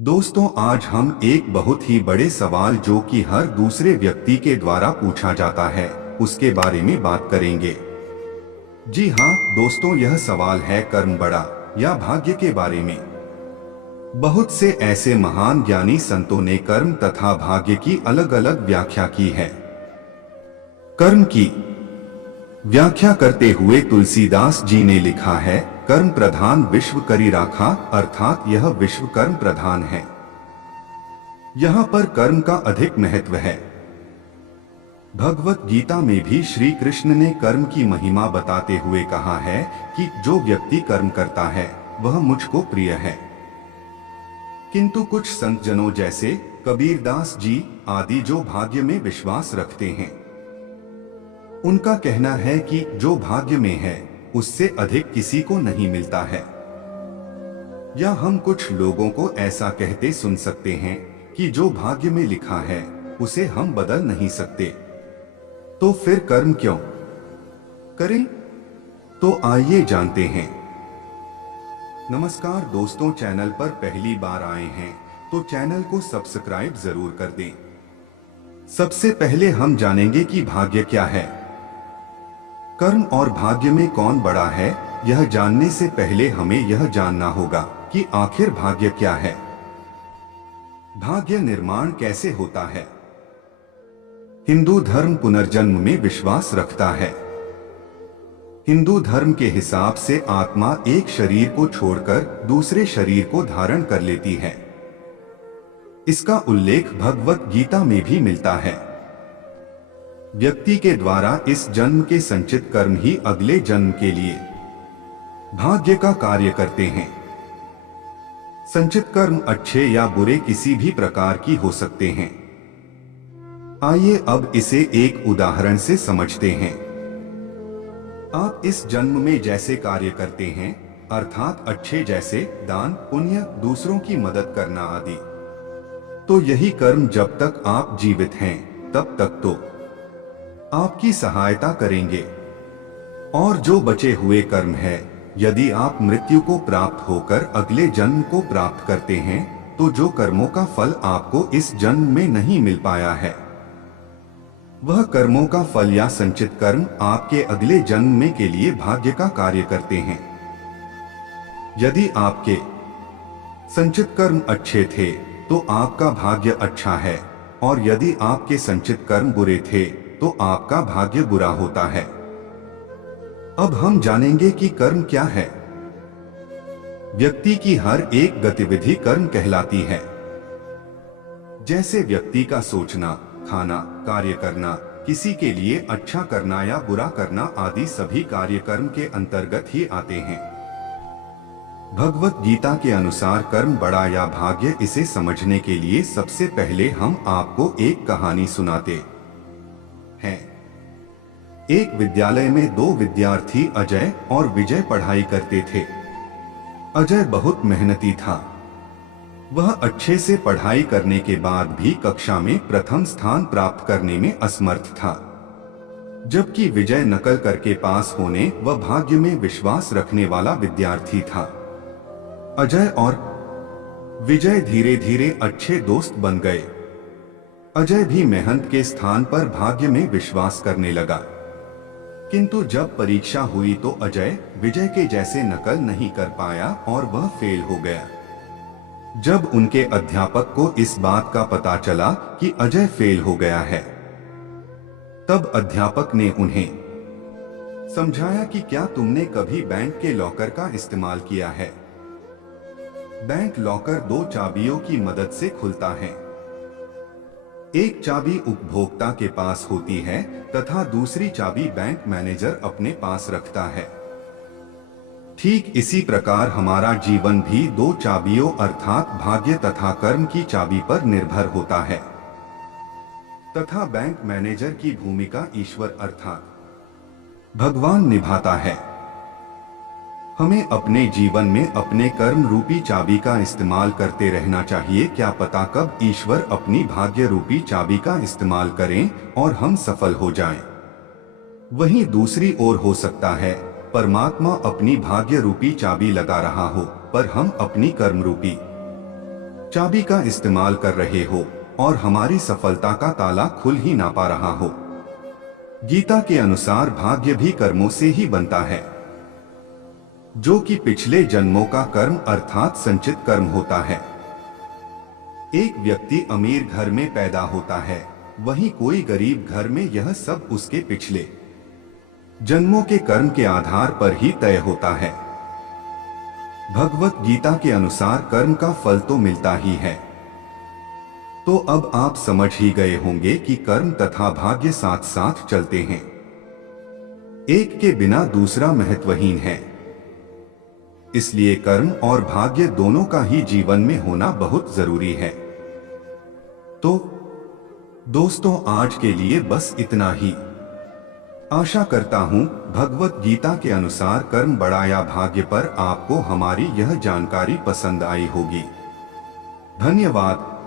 दोस्तों, आज हम एक बहुत ही बड़े सवाल जो कि हर दूसरे व्यक्ति के द्वारा पूछा जाता है उसके बारे में बात करेंगे। जी हाँ दोस्तों, यह सवाल है कर्म बड़ा या भाग्य के बारे में। बहुत से ऐसे महान ज्ञानी संतों ने कर्म तथा भाग्य की अलग अलग व्याख्या की है। कर्म की व्याख्या करते हुए तुलसीदास जी ने लिखा है, कर्म प्रधान विश्व करी राखा, अर्थात यह विश्व कर्म प्रधान है। यहाँ पर कर्म का अधिक महत्व है। भगवत गीता में भी श्री कृष्ण ने कर्म की महिमा बताते हुए कहा है कि जो व्यक्ति कर्म करता है वह मुझको प्रिय है। किंतु कुछ संत जनों जैसे कबीरदास जी आदि जो भाग्य में विश्वास रखते हैं, उनका कहना है कि जो भाग्य में है उससे अधिक किसी को नहीं मिलता है। या हम कुछ लोगों को ऐसा कहते सुन सकते हैं कि जो भाग्य में लिखा है उसे हम बदल नहीं सकते, तो फिर कर्म क्यों करें? तो आइए जानते हैं। नमस्कार दोस्तों, चैनल पर पहली बार आए हैं तो चैनल को सब्सक्राइब जरूर कर दें। सबसे पहले हम जानेंगे कि भाग्य क्या है। कर्म और भाग्य में कौन बड़ा है, यह जानने से पहले हमें यह जानना होगा कि आखिर भाग्य क्या है। भाग्य निर्माण कैसे होता है? हिंदू धर्म पुनर्जन्म में विश्वास रखता है। हिंदू धर्म के हिसाब से आत्मा एक शरीर को छोड़कर दूसरे शरीर को धारण कर लेती है। इसका उल्लेख भगवत गीता में भी मिलता है। व्यक्ति के द्वारा इस जन्म के संचित कर्म ही अगले जन्म के लिए भाग्य का कार्य करते हैं। संचित कर्म अच्छे या बुरे किसी भी प्रकार की हो सकते हैं। आइए अब इसे एक उदाहरण से समझते हैं। आप इस जन्म में जैसे कार्य करते हैं, अर्थात अच्छे जैसे दान पुण्य, दूसरों की मदद करना आदि, तो यही कर्म जब तक आप जीवित हैं तब तक तो आपकी सहायता करेंगे। और जो बचे हुए कर्म है, यदि आप मृत्यु को प्राप्त होकर अगले जन्म को प्राप्त करते हैं तो जो कर्मों का फल आपको इस जन्म में नहीं मिल पाया है, वह कर्मों का फल या संचित कर्म आपके अगले जन्म में के लिए भाग्य का कार्य करते हैं। यदि आपके संचित कर्म अच्छे थे तो आपका भाग्य अच्छा है, और यदि आपके संचित कर्म बुरे थे तो आपका भाग्य बुरा होता है। अब हम जानेंगे कि कर्म क्या है। व्यक्ति की हर एक गतिविधि कर्म कहलाती है। जैसे व्यक्ति का सोचना, खाना, कार्य करना, किसी के लिए अच्छा करना या बुरा करना आदि सभी कार्य कर्म के अंतर्गत ही आते हैं। भगवत गीता के अनुसार कर्म बड़ा या भाग्य, इसे समझने के लिए सबसे पहले हम आपको एक कहानी सुनाते हैं। एक विद्यालय में दो विद्यार्थी अजय और विजय पढ़ाई करते थे। अजय बहुत मेहनती था। वह अच्छे से पढ़ाई करने के बाद भी कक्षा में प्रथम स्थान प्राप्त करने में असमर्थ था, जबकि विजय नकल करके पास होने व भाग्य में विश्वास रखने वाला विद्यार्थी था। अजय और विजय धीरे धीरे अच्छे दोस्त बन गए। अजय भी मेहनत के स्थान पर भाग्य में विश्वास करने लगा, किंतु जब परीक्षा हुई तो अजय विजय के जैसे नकल नहीं कर पाया और वह फेल हो गया। जब उनके अध्यापक को इस बात का पता चला कि अजय फेल हो गया है, तब अध्यापक ने उन्हें समझाया कि क्या तुमने कभी बैंक के लॉकर का इस्तेमाल किया है? बैंक लॉकर दो चाबियों की मदद से खुलता है। एक चाबी उपभोक्ता के पास होती है तथा दूसरी चाबी बैंक मैनेजर अपने पास रखता है। ठीक इसी प्रकार हमारा जीवन भी दो चाबियों अर्थात भाग्य तथा कर्म की चाबी पर निर्भर होता है, तथा बैंक मैनेजर की भूमिका ईश्वर अर्थात भगवान निभाता है। हमें अपने जीवन में अपने कर्म रूपी चाबी का इस्तेमाल करते रहना चाहिए। क्या पता कब ईश्वर अपनी भाग्य रूपी चाबी का इस्तेमाल करें और हम सफल हो जाएं। वहीं दूसरी ओर हो सकता है परमात्मा अपनी भाग्य रूपी चाबी लगा रहा हो, पर हम अपनी कर्म रूपी चाबी का इस्तेमाल कर रहे हो और हमारी सफलता का ताला खुल ही ना पा रहा हो। गीता के अनुसार भाग्य भी कर्मों से ही बनता है, जो कि पिछले जन्मों का कर्म अर्थात संचित कर्म होता है। एक व्यक्ति अमीर घर में पैदा होता है, वहीं कोई गरीब घर में, यह सब उसके पिछले जन्मों के कर्म के आधार पर ही तय होता है। भगवत गीता के अनुसार कर्म का फल तो मिलता ही है। तो अब आप समझ ही गए होंगे कि कर्म तथा भाग्य साथ साथ चलते हैं, एक के बिना दूसरा महत्वहीन है। इसलिए कर्म और भाग्य दोनों का ही जीवन में होना बहुत जरूरी है। तो दोस्तों, आज के लिए बस इतना ही। आशा करता हूं भगवत गीता के अनुसार कर्म बड़ा या भाग्य पर आपको हमारी यह जानकारी पसंद आई होगी। धन्यवाद।